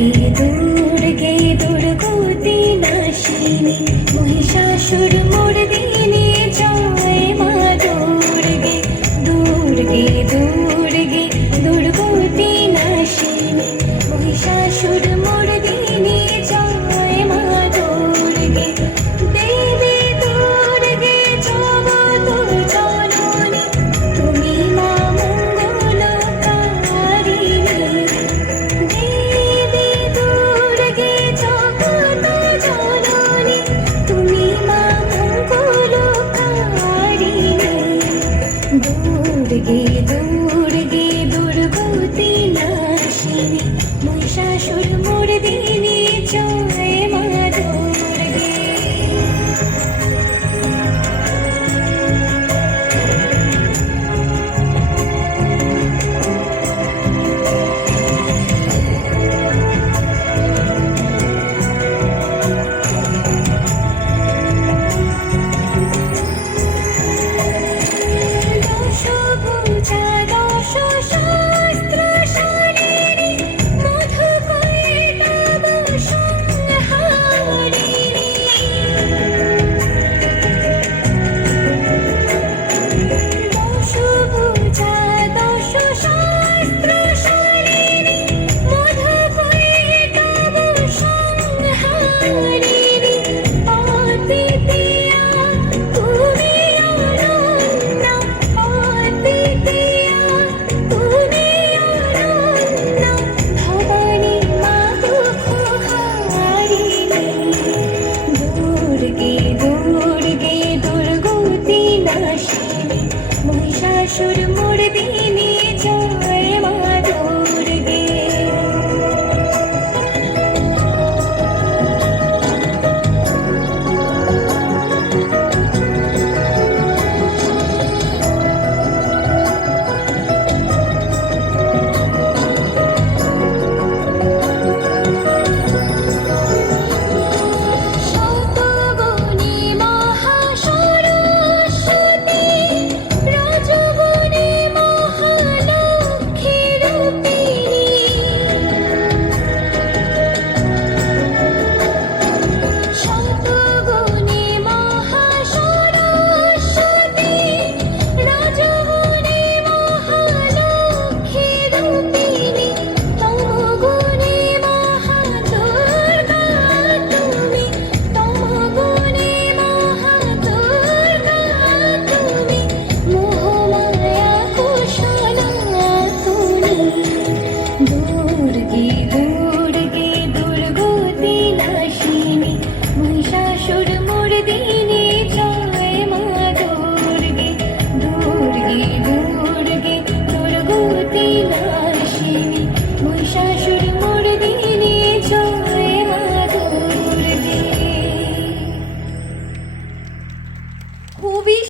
again. іду. Mahishasur Mahishasur